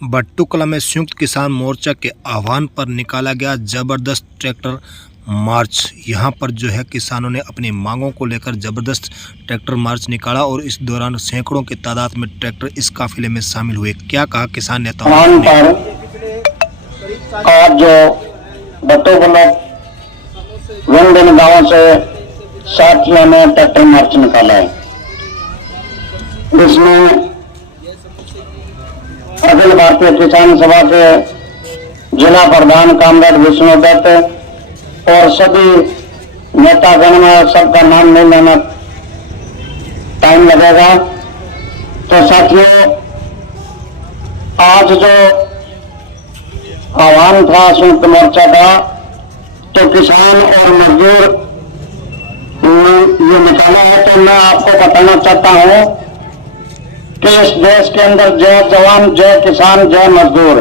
बट्टूकला में संयुक्त किसान मोर्चा के आह्वान पर निकाला गया जबरदस्त ट्रैक्टर मार्च। यहां पर जो है किसानों ने अपनी मांगों को लेकर जबरदस्त ट्रैक्टर मार्च निकाला और इस दौरान सैकड़ों की तादाद में ट्रैक्टर इस काफिले में शामिल हुए। क्या कहा किसान नेताओं ने? आज जो बट्टूकला विभिन्न गांवों से साथियों ने ट्रैक्टर मार्च निकाला है। इसमें अखिल भारतीय किसान सभा के जिला प्रधान कामरेड विष्णु दत्त और सभी नेतागण में सबका नाम नहीं लेना टाइम लगेगा। तो साथियों, आज जो आह्वान था संयुक्त मोर्चा का, तो किसान और मजदूर ये निकाला है। तो मैं आपको बताना चाहता हूं कि इस देश के अंदर जय जवान जय किसान जय मजदूर,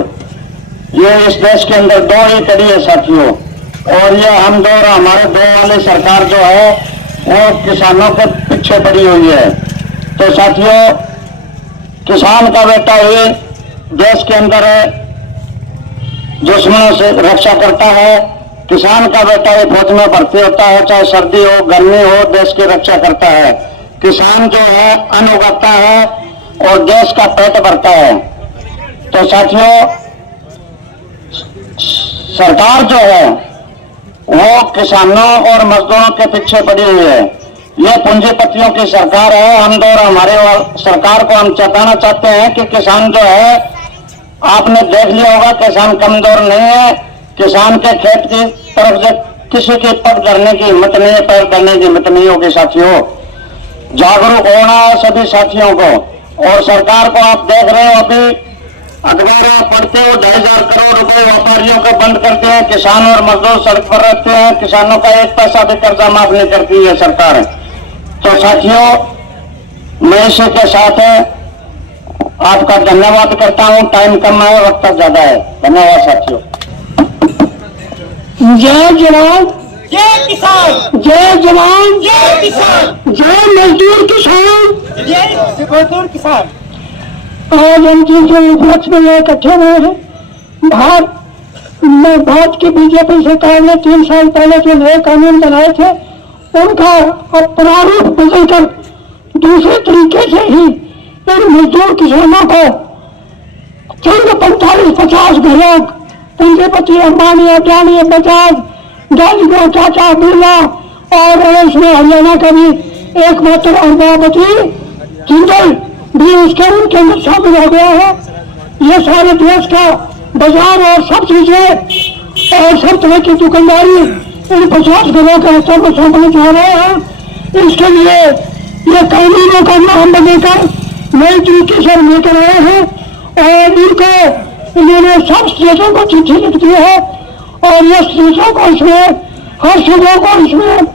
ये इस देश के अंदर दो ही कड़ी है साथियों। और ये हम दो और हमारे दो वाली सरकार जो है वो किसानों के पीछे पड़ी हुई है। तो साथियों, किसान का बेटा ही देश के अंदर दुश्मनों से रक्षा करता है। किसान का बेटा ही फौज में भर्ती होता है, चाहे सर्दी हो गर्मी हो, देश की रक्षा करता है। किसान जो है अन्न उगाता है और देश का पेट भरता है। तो साथियों, सरकार जो है वो किसानों और मजदूरों के पीछे पड़ी हुई है। ये पूंजीपतियों की सरकार है। हम दो हमारे सरकार को हम चेताना चाहते हैं कि किसान जो है, आपने देख लिया होगा, किसान कमजोर नहीं है। किसान के खेत की तरफ से किसी की पग धरने की हिम्मत नहीं है, पैर धरने की हिम्मत नहीं होगी। साथियों, जागरूक होना है सभी साथियों को। और सरकार को आप देख रहे हो, अभी अखबार पढ़ते हो 2,500 करोड़ रुपए व्यापारियों को बंद करते हैं, किसान और मजदूर सड़क पर रहते हैं, किसानों का एक पैसा भी कर्जा माफ नहीं करती है सरकार। तो साथियों, मैं इसी के साथ आपका धन्यवाद करता हूं। टाइम कम है, वक्त ज्यादा है। धन्यवाद साथियों। जय जवान जय किसान, जय जवान जय किसान, जय मजदूर किसान, जय मजदूर किसान। आज हम जिनके उपलक्ष्य में इकट्ठे हुए हैं, भारत की बीजेपी सरकार ने 3 साल पहले जो नए कानून बनाए थे, उनका अब प्रारूप बदलकर दूसरे तरीके से ही इन मजदूर किसानों को चंद 45-50 घरों पूंजीपति अंबानी अडानी बजाज गाजीपुर टाटा बिरला और इसमें हरियाणा का भी एकमात्र अमरावती जिंदल भी उसके उनके अंदर शामिल हो गया है। ये सारे देश का बाजार और सब चीजें और सब तरह की दुकानदारी इन 50 घरों के हाथों में सौंपने जा रहे हैं। इसके लिए ये कानूनों का नाम बनेकर नई तरीके से लेकर आए हैं और इन्होंने सब स्टेटों को चिट्ठी लिख दी है और ये स्टेटों को इसमें हर सूबों को इसमें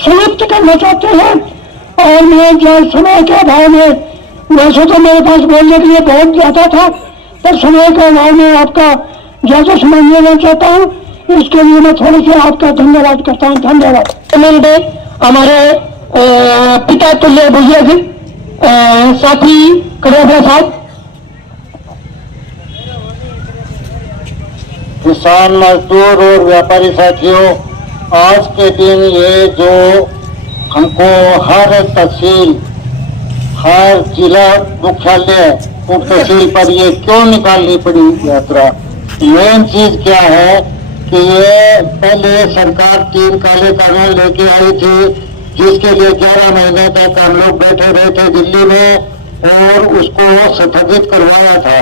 संयुक्त करना चाहते हैं। और मैं जो समय के अभाव में, वैसे तो मेरे पास बोलने के लिए बहुत ज्यादा था, पर समय के अभाव में आपका ज्यादा समय लेना चाहता हूँ। इसके लिए मैं थोड़ी सी आपका धन्यवाद करता हूँ। धन्यवाद। हमारे पिता तुल्य बुजुर्ग साथी करोड़ा साहब, किसान मजदूर और व्यापारी साथियों, आज के दिन ये जो हमको हर तहसील हर जिला मुख्यालय उप तहसील पर ये क्यों निकालनी पड़ी यात्रा, मेन चीज क्या है कि ये पहले सरकार 3 काले कानून लेके आई थी, जिसके लिए 11 महीने तक हम लोग बैठे रहे थे दिल्ली में और उसको स्थगित करवाया था।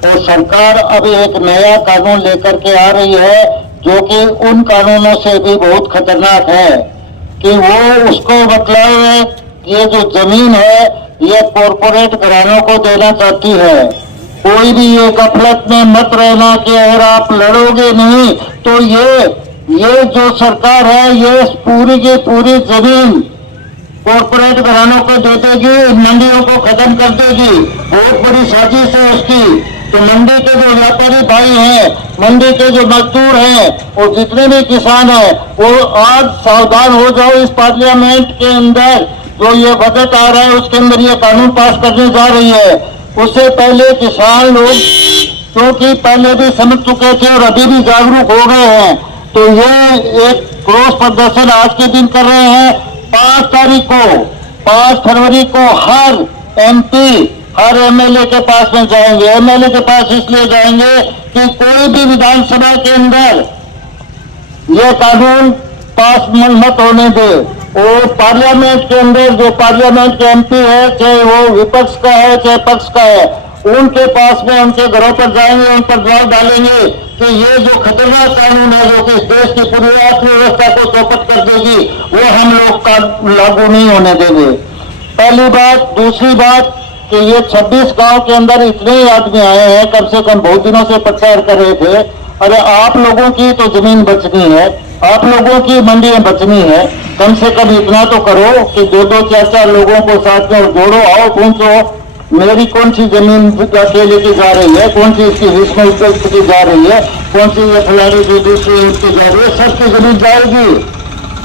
और सरकार अब एक नया कानून लेकर के आ रही है जो कि उन कानूनों से भी बहुत खतरनाक है कि वो उसको मतलब ये जो जमीन है ये कॉरपोरेट घरानों को देना चाहती है। कोई भी ये गफलत में मत रहना कि अगर आप लड़ोगे नहीं तो ये जो सरकार है ये पूरी की पूरी जमीन कॉरपोरेट घरानों को दे देगी, मंडियों को खत्म कर देगी। बहुत बड़ी साजिश है उसकी। तो मंडी के जो व्यापारी भाई हैं, मंडी के जो मजदूर हैं और जितने भी किसान हैं, वो आज सावधान हो जाओ। इस पार्लियामेंट के अंदर जो ये बजट आ रहा है उसके अंदर ये कानून पास करने जा रही है, उससे पहले किसान लोग क्योंकि पहले भी समझ चुके थे और अभी भी जागरूक हो गए हैं। तो ये एक रोष प्रदर्शन आज के दिन कर रहे हैं। 5 फरवरी को हर MP, हर MLA के पास में जाएंगे। MLA के पास इसलिए जाएंगे कि कोई भी विधानसभा के अंदर ये कानून पास मत होने दे। और पार्लियामेंट के अंदर जो पार्लियामेंट के MP है, चाहे वो विपक्ष का है चाहे पक्ष का है, उनके पास में उनके घरों पर जाएंगे, उन पर दबाव डालेंगे कि ये जो खतरनाक कानून है जो कि इस देश की पूरी अर्थव्यवस्था को चौपट कर देगी, वो हम लोग का लागू नहीं होने देंगे। पहली बात। दूसरी बात कि ये 26 गांव के अंदर इतने आदमी आए हैं, कम से कम बहुत दिनों से प्रचार कर रहे थे। अरे आप लोगों की तो जमीन बचनी है, आप लोगों की मंडियां बचनी है, कम से कम इतना तो करो कि 2-2, 4-4 लोगों को साथ में जोड़ो, आओ पूछो मेरी कौन सी जमीन अकेले की जा रही है, कौन सी इसकी रिश्वत की जा रही है, कौन सी ये फलानी की दूसरी की जा रही है। सबकी जमीन जाएगी,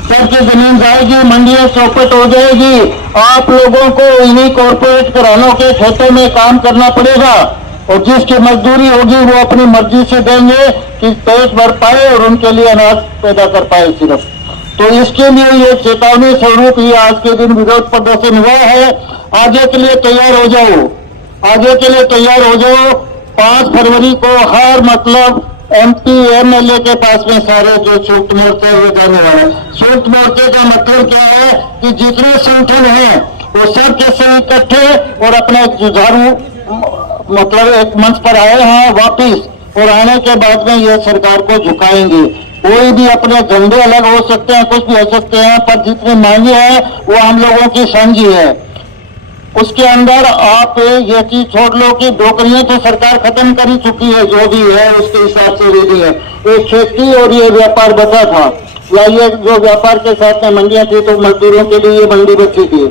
सबकी जमीन जाएगी, मंडियां चौपट हो जाएगी। आप लोगों को इन्हीं कॉर्पोरेट घरानों के खेतों में काम करना पड़ेगा और जिसकी मजदूरी होगी वो अपनी मर्जी से देंगे कि पेट भर पाए और उनके लिए अनाज पैदा कर पाए सिर्फ। तो इसके लिए ये चेतावनी स्वरूप ही आज के दिन विरोध प्रदर्शन हुआ है। आगे के लिए तैयार हो जाओ, आगे के लिए तैयार हो जाओ। 5 फरवरी को हर मतलब MP, MLA के पास में सारे जो संयुक्त मोर्चा है वो जाने वाला है। संयुक्त मोर्चे का मतलब क्या है कि जितने संगठन हैं वो सब के सब इकट्ठे और अपने जुझारू मतलब एक मंच पर आए हैं वापिस, और आने के बाद में ये सरकार को झुकाएंगे। कोई भी अपने झंडे अलग हो सकते हैं, कुछ भी हो सकते हैं, पर जितनी मांगे हैं वो हम लोगों की साझी है। उसके अंदर आप ये चीज छोड़ लो कि नौकरियां तो सरकार खत्म कर ही चुकी है, जो भी है उसके हिसाब से दे दी है। एक खेती और ये व्यापार बचा था, या ये जो व्यापार के साथ में मंडियां थी तो मजदूरों के लिए ये मंडी बची थी,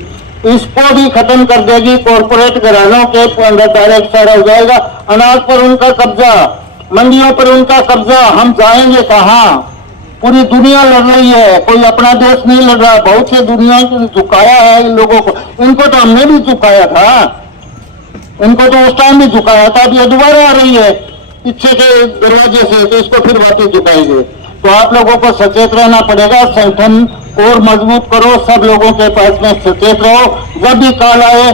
इसको भी खत्म कर देगी। कॉर्पोरेट घरानों के अंदर डायरेक्ट सारा हो जाएगा। अनाज पर उनका कब्जा, मंडियों पर उनका कब्जा। हम जाएंगे कहाँ? पूरी दुनिया लड़ रही है, कोई अपना देश नहीं लड़ रहा। बहुत से दुनिया को झुकाया है इन लोगों को, इनको तो हमने भी झुकाया था, इनको तो उस टाइम भी झुकाया था। अब ये दोबारा आ रही है पीछे के दरवाजे से, तो इसको फिर वापस झुकाएंगे। तो आप लोगों को सचेत रहना पड़ेगा, संगठन और मजबूत करो, सब लोगों के पास में सचेत रहो। जब भी कॉल आए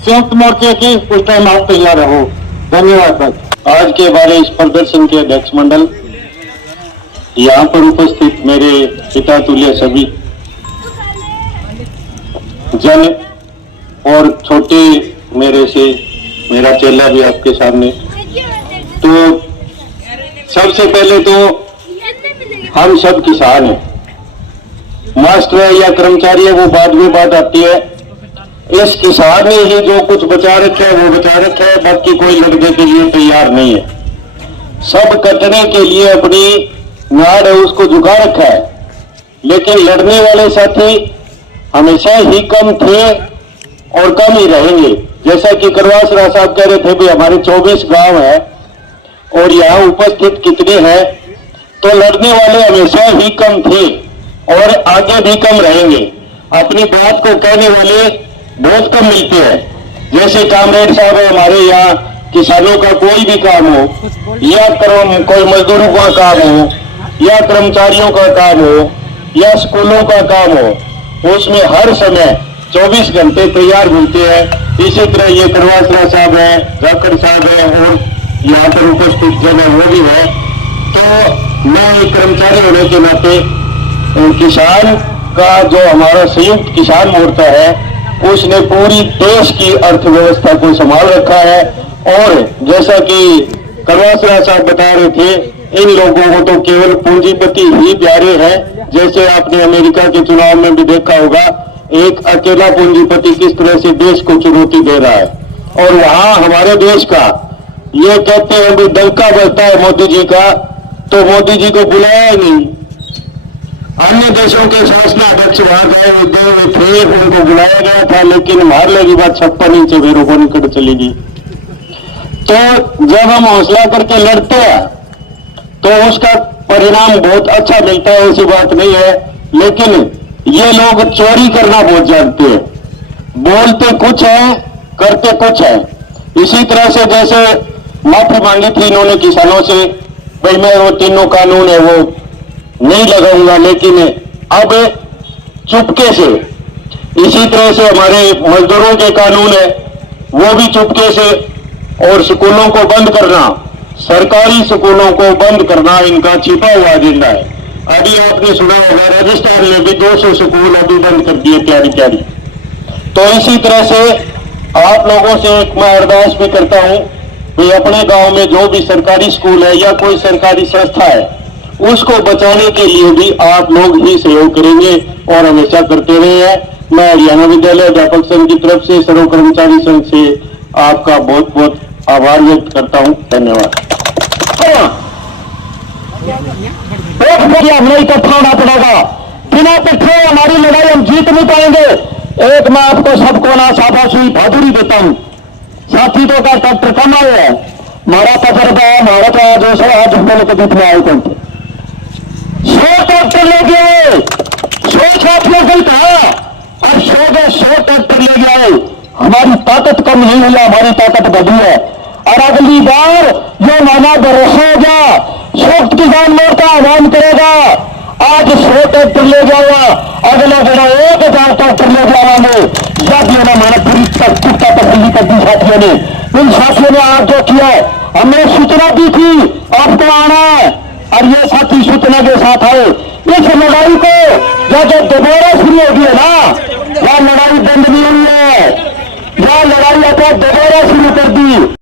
संयुक्त मोर्चे की, उस टाइम आप तैयार रहो। धन्यवाद। आज के हमारे इस प्रदर्शन के अध्यक्ष मंडल, यहाँ पर उपस्थित मेरे पिता तुल्य सभी जन और छोटे मेरे से मेरा चेला भी आपके सामने। तो सबसे पहले तो हम सब किसान हैं, मास्टर है या कर्मचारी है वो बाद में बात आती है। इस किसान ने ही जो कुछ बचा रखा है वो बचा रखा है, बाकी कोई लड़ने के लिए तैयार नहीं है। सब कटने के लिए अपनी नाड़ है उसको झुका रखा है, लेकिन लड़ने वाले साथी हमेशा ही कम थे और कम ही रहेंगे। जैसा कि करवास राव साहब कह रहे थे भी हमारे 24 गांव है और यहाँ उपस्थित कितने हैं, तो लड़ने वाले हमेशा ही कम थे और आगे भी कम रहेंगे। अपनी बात को कहने वाले बहुत कम मिलते हैं। जैसे कामरेड साहब है हमारे यहाँ, किसानों का कोई भी काम हो या कोई मजदूरों का काम हो या कर्मचारियों का काम हो या स्कूलों का काम हो, उसमें हर समय 24 घंटे तैयार मिलते हैं। इसी तरह ये करवासरा साहब है, जाकर साहब है और यहाँ पर उपस्थित जन है वो भी है। तो मैं एक कर्मचारी होने के नाते किसान का जो हमारा संयुक्त किसान मोर्चा है उसने पूरी देश की अर्थव्यवस्था को संभाल रखा है। और जैसा कि करवासरा साहब बता रहे थे, इन लोगों को तो केवल पूंजीपति ही प्यारे हैं। जैसे आपने अमेरिका के चुनाव में भी देखा होगा, एक अकेला पूंजीपति किस तरह से देश को चुनौती दे रहा है। और वहां हमारे देश का ये कहते हैं भी डंका बजता है मोदी जी का, तो मोदी जी को बुलाया ही नहीं। अन्य देशों के शासनाध्यक्ष वहां गए हुए थे, उनको बुलाया गया था, लेकिन मारने की बात 56 इंच वेरों को निकट चलेगी। तो जब हम हौसला करके लड़ते हैं तो उसका परिणाम बहुत अच्छा मिलता है, ऐसी बात नहीं है। लेकिन ये लोग चोरी करना बहुत जानते हैं, बोलते कुछ है करते कुछ है। इसी तरह से जैसे माफी मांगी थी इन्होंने किसानों से, भाई मैं वो तीनों कानून है वो नहीं लगाऊंगा, लेकिन अब चुपके से, इसी तरह से हमारे मजदूरों के कानून है वो भी चुपके से, और स्कूलों को बंद करना, सरकारी स्कूलों को बंद करना इनका छिपा हुआ एजेंडा है। अभी आपने सुना होगा राजस्थान में भी 200 स्कूल अभी बंद कर दिए प्यारी प्यारी। तो इसी तरह से आप लोगों से एक मैं अरदास भी करता हूं कि अपने गांव में जो भी सरकारी स्कूल है या कोई सरकारी संस्था है उसको बचाने के लिए भी आप लोग ही सहयोग करेंगे और हमेशा करते रहे हैं। मैं हरियाणा विद्यालय अध्यापक संघ की तरफ से, सर्व कर्मचारी संघ से आपका बहुत बहुत आभार व्यक्त करता हूं। धन्यवाद। हमें इकट्ठा होना पड़ेगा, बिना इकट्ठे हमारी लड़ाई हम जीत नहीं पाएंगे। एक मैं आपको सबको ना शाबाशी बहादुरी देता हूं, साथी तो का डॉक्टर कम आए हैं, हमारा तजर्बा है, हमारा तो आज से आज हमने के बीच में आए थे 100 ट्रैक्टर ले गए, 100 साथियों को कहा और 100 ट्रैक्टर ले गए। हमारी ताकत कम नहीं हुई, हमारी ताकत बढ़ी है। और अगली बार जो माना भरोसा होगा, संयुक्त किसान मोर्चा आह्वान करेगा, आज 100 ट्रैक्टर ले जाओगा, अगला जरा 1000 ट्रैक्टर ले जाएंगे। साथियों ने हमारा पूरी पुख्ता तसल्ली कर दी साथियों ने। इन साथियों ने आज जो किया, हमें सूचना दी थी आपको आना है, और ये साथी सूचना के साथ आए। इस लड़ाई को जब दोबारा शुरू होगी है ना, वह लड़ाई बंद नहीं हुई है, वह लड़ाई अब दोबारा शुरू कर दी।